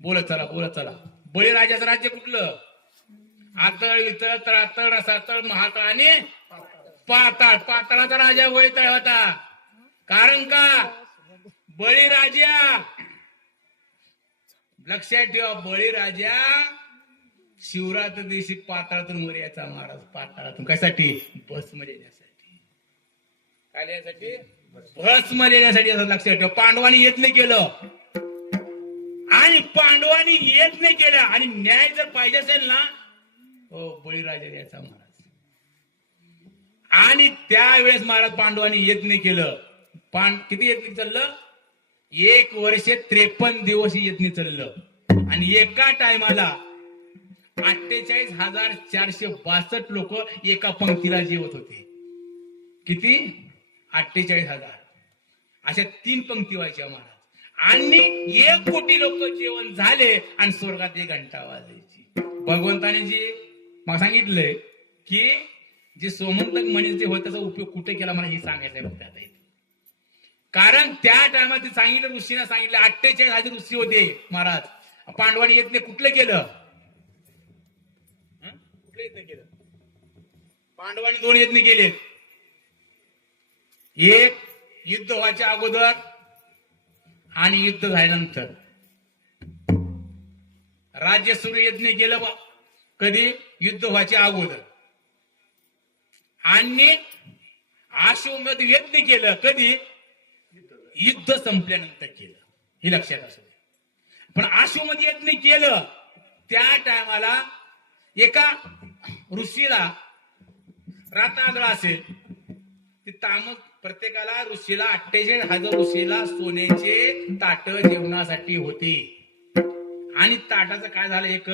बोलत चला. बळीराजाचं राज्य कुठलं? आतळ, वितळ, तळातळ, रसातळ, महातळ आणि पाताळ. पाताळाचा राजा बळीतळ होता. कारण का? बळीराजा, लक्षात ठेवा, बळीराजा शिवरात्र दिवशी पाताळातून वर यायचा महाराज. पाताळातून कशासाठी? बसमध्ये येण्यासाठी. काय येण्यासाठी? बसमध्ये येण्यासाठी. असं लक्षात ठेवा. पांडवांनी यत्न केलं आणि पांडवांनी येत नाही केलं आणि न्याय जर पाहिजे असेल ना, हो, बळीराजा याचा महाराज. आणि त्यावेळेस महाराज पांडवांनी येत नाही केलं. किती यत्न चाललं? 1 वर्ष 53 दिवस यत्न चाललं आणि एका टायमाला 48,462 लोक एका पंक्तीला जेवत होते. किती? 48,000. अशा 3 पंक्ती व्हायच्या महाराज. आणि 1 कोटी लोक जेवण झाले आणि स्वर्गात 1 घंटा वाजायची. भगवंताने जे मग सांगितलंय की जे सोमंतक म्हणे जे होत त्याचा उपयोग कुठे केला मला हे सांगायचंय फक्त आता इथे. कारण त्या टायमात ते सांगितलं, ऋषीने सांगितलं 48,000 ऋषी होते महाराज. पांडवांनी यत्न कुठलं केलं? कुठलं यत्न केलं? पांडवांनी 2 यत्न केले. एक युद्ध व्हायच्या अगोदर आणि युद्ध झाल्यानंतर. राज्य सुरू यज्ञ केलं कधी? युद्ध व्हायच्या अगोदर. आणि अश्वमेध यज्ञ केलं कधी? युद्ध संपल्यानंतर केलं. हे लक्षात असू दे. पण अश्वमेध यज्ञ केलं त्या टायमाला एका ऋषीला रातांधळा असेल, ते तामस प्रत्येकाला ऋषीला 48,000 ऋषीला सोन्याचे ताट जेवणासाठी होते. आणि ताटाचं काय झालं? एक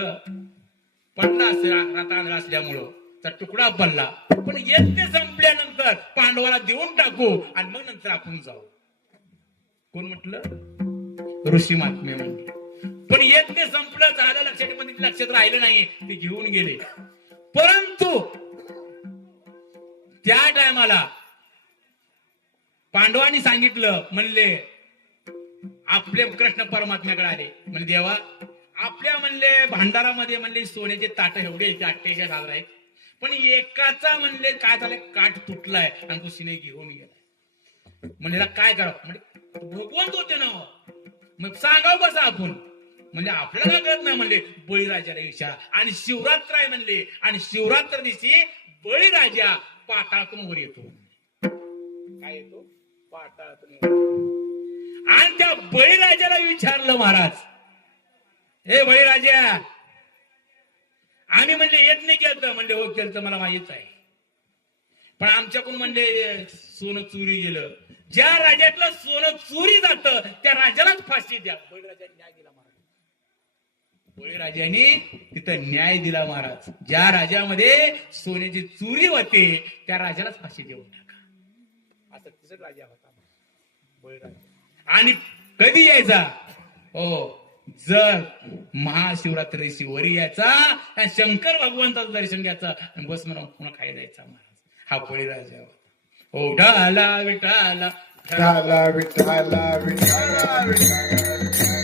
पडला असेल रातांधळा असल्यामुळं, तर तुकडा पडला. पण यज्ञ संपल्यानंतर पांडवाला देऊन टाकू आणि मग नंतर आपण जाऊ. कोण म्हटलं? ऋषी महात्मे म्हणले. पण यज्ञ संपलं झालं, लक्षात राहिलं नाही, ते घेऊन गेले. परंतु त्या टायमाला पांडवांनी सांगितलं, म्हणले आपले कृष्ण परमात्म्याकडे आले. म्हणजे देवा, आपल्या म्हणले भांडारामध्ये म्हणले सोन्याचे ताट एवढे 48,000 आहेत, पण एकाचा म्हणले काय झालंय? काठ तुटलाय आणि ऋषीने घेऊन गेलाय. म्हणजे काय करावं? म्हणजे भगवंत होते ना, मग सांगावं कसं आपण? म्हणजे आपल्याला कळत नाही. म्हणले बळीराजाला विचारा. आणि शिवरात्र आहे म्हणले, आणि शिवरात्र दिवशी बळीराजा पाताळातून वर येतो. काय येतो? पाताळातून. आणि त्या बळीराजाला विचारलं महाराज, हे बळीराजा, आम्ही म्हणले येत नाही केलं. म्हणले हो केलं, मला माहित आहे. पण आमच्याकडून म्हणले सोनं चोरी गेलं. ज्या राजातलं सोनं चोरी जातं त्या राजालाच फाशी द्या. बळीराजाने न्याय दिला महाराज. बळीराजाने तिथं न्याय दिला महाराज. ज्या राजामध्ये सोन्याची चोरी होते त्या राजालाच फाशी देऊन टाका. असं तिसरा राजा होता बळीराजा. आणि कधी यायचा? हो, जर महाशिवरात्री दिवशी वरी यायचा आणि शंकर भगवंताचं दर्शन घ्यायचं आणि बस म्हणून पुन्हा खाली जायचा महाराज. हा बळीराजा होता. ओ ढाला विठाला, विठाला विठाला विठाला विठाला.